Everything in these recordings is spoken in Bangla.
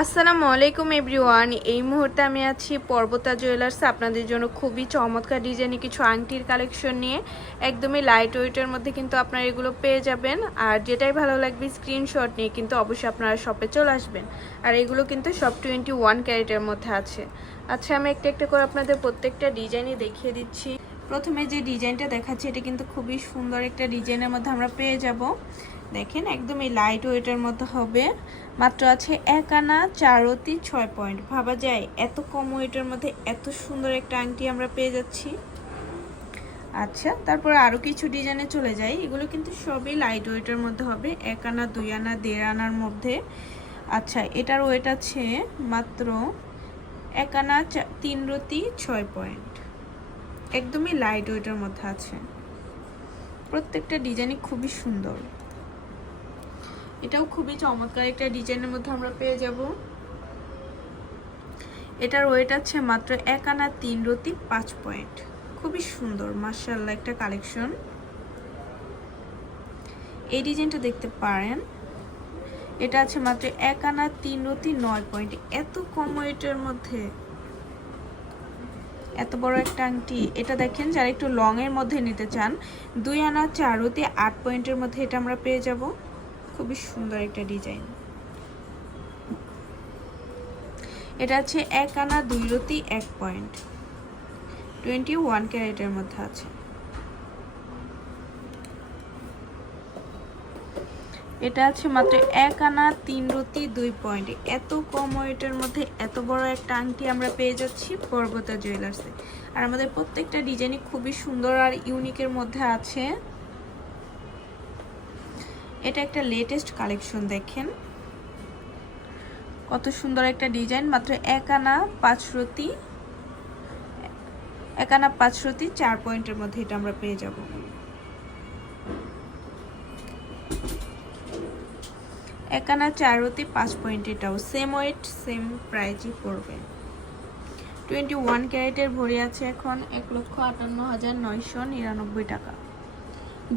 আসসালামু আলাইকুম এভরিওয়ান। এই মুহূর্তে আমি আছি পর্বতা জুয়েলার্সে আপনাদের জন্য খুবই চমৎকার ডিজাইনের কিছু আংটির কালেকশন নিয়ে। একদমই লাইট ওয়েটের মধ্যে কিন্তু আপনারা এগুলো পেয়ে যাবেন। আর যেটাই ভালো লাগবে স্ক্রিনশট নিয়ে কিন্তু অবশ্যই আপনারা শপে চলে আসবেন। আর এগুলো কিন্তু সব 21 ক্যারেটের মধ্যে আছে। আচ্ছা, আমি একটা একটা করে আপনাদের প্রত্যেকটা ডিজাইনই দেখিয়ে দিচ্ছি। প্রথমে যে ডিজাইনটা দেখাচ্ছি এটা কিন্তু খুবই সুন্দর একটা ডিজাইনের মধ্যে আমরা পেয়ে যাব। দেখেন একদমই লাইট ওয়েটের মধ্যে হবে। মাত্র আছে 1 আনা 4 রতি 6 পয়েন্ট। ভাবা যায় এত কম ওয়েটের মধ্যে এত সুন্দর একটা আংটি আমরা পেয়ে যাচ্ছি। আচ্ছা, তারপর আরও কিছু ডিজাইনে চলে যাই। এগুলো কিন্তু সবই লাইট ওয়েটের মধ্যে হবে, 1 আনা 2 আনা 1.5 আনার মধ্যে। আচ্ছা, এটার ওয়েট আছে মাত্র 1 আনা 3 রতি 6 পয়েন্ট। একদমই লাইট ওয়েটের মধ্যে আছে। প্রত্যেকটা ডিজাইনই খুবই সুন্দর। এটাও খুবই চমৎকার একটা ডিজাইনের মধ্যে আমরা পেয়ে যাব। এটার ওয়েট আছে মাত্র 1 আনা 3 রতি 5 পয়েন্ট। খুবই সুন্দর মাশাআল্লাহ একটা কালেকশন। এই ডিজাইনটা দেখতে পারেন। এটা আছে মাত্র 1 আনা 3 রতি 9 পয়েন্ট। এত কম ওয়েটের মধ্যে এত বড় একটা আংটি। এটা দেখেন, যারা একটু লং এর মধ্যে নিতে চান 2 আনা 4 রতি 8 পয়েন্টের মধ্যে এটা আমরা পেয়ে যাব। খুবই সুন্দর একটা ডিজাইন। এটা আছে 1 আনা 2 রতি 1 পয়েন্ট, 21 ক্যারেটের মধ্যে আছে। এটা আছে মাত্র 1 আনা 3 রতি 2 পয়েন্ট। এত কম ওয়েটের মধ্যে এত বড় একটা আংটি আমরা পেয়ে যাচ্ছি পর্বতা জুয়েলার্সে। আর আমাদের প্রত্যেকটা ডিজাইনই খুবই সুন্দর আর ইউনিকের মধ্যে আছে। এটা একটা লেটেস্ট কালেকশন, দেখেন কত সুন্দর একটা ডিজাইন। মাত্র 1 আনা 5 রতি 4 পয়েন্টের মধ্যে এটা আমরা পেয়ে যাব। এক আনা 4 রতি 5 পয়েন্ট। এটাও সেম ওয়েট সেম প্রাইজই পড়বে। 21 ক্যারেটের ভরি আছে এখন 1,58,999 টাকা।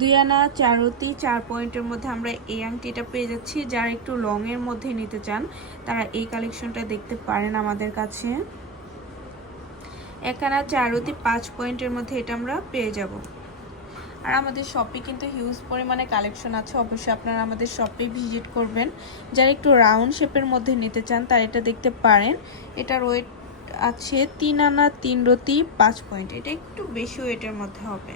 2 আনা 4 রতি 4 পয়েন্টের মধ্যে আমরা এই আংটিটা পেয়ে যাচ্ছি। যারা একটু লং এর মধ্যে নিতে চান তারা এই কালেকশনটা দেখতে পারেন আমাদের কাছে। 1 আনা 4 রতি 5 পয়েন্টের মধ্যে এটা আমরা পেয়ে যাব। আর আমাদের শপে কিন্তু হিউজ পরিমাণে কালেকশন আছে, অবশ্যই আপনারা আমাদের শপে ভিজিট করবেন। যারা একটু রাউন্ড শেপের মধ্যে নিতে চান তারা এটা দেখতে পারেন। এটার ওয়েট আছে 3 আনা 3 রতি 5 পয়েন্ট। এটা একটু বেশি ওয়েটের মধ্যে হবে।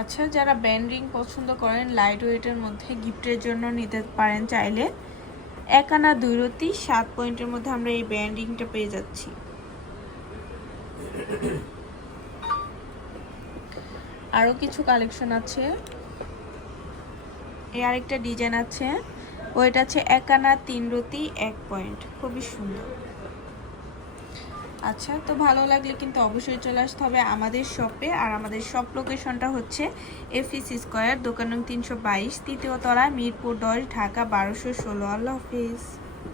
আচ্ছা, যারা ব্যান্ড রিং পছন্দ করেন লাইট ওয়েটের মধ্যে গিফটের জন্য নিতে পারেন চাইলে। 1 আনা 2 রতি 7 পয়েন্টের মধ্যে আমরা এই ব্যান্ড রিংটা পেয়ে যাচ্ছি। আরও কিছু কালেকশন আছে। এই আরেকটা ডিজাইন আছে, ওইটা আছে 1 আনা 3 রতি 1 পয়েন্ট। খুবই সুন্দর। আচ্ছা, তো ভালো লাগলে কিন্তু অবশ্যই চলে আসতে হবে আমাদের শপে। আর আমাদের শপ লোকেশনটা হচ্ছে এফএসি স্কয়ার, দোকান নং 322, তৃতীয় তলা, মিরপুর 10, ঢাকা 1216। আল্লাহ হাফিজ।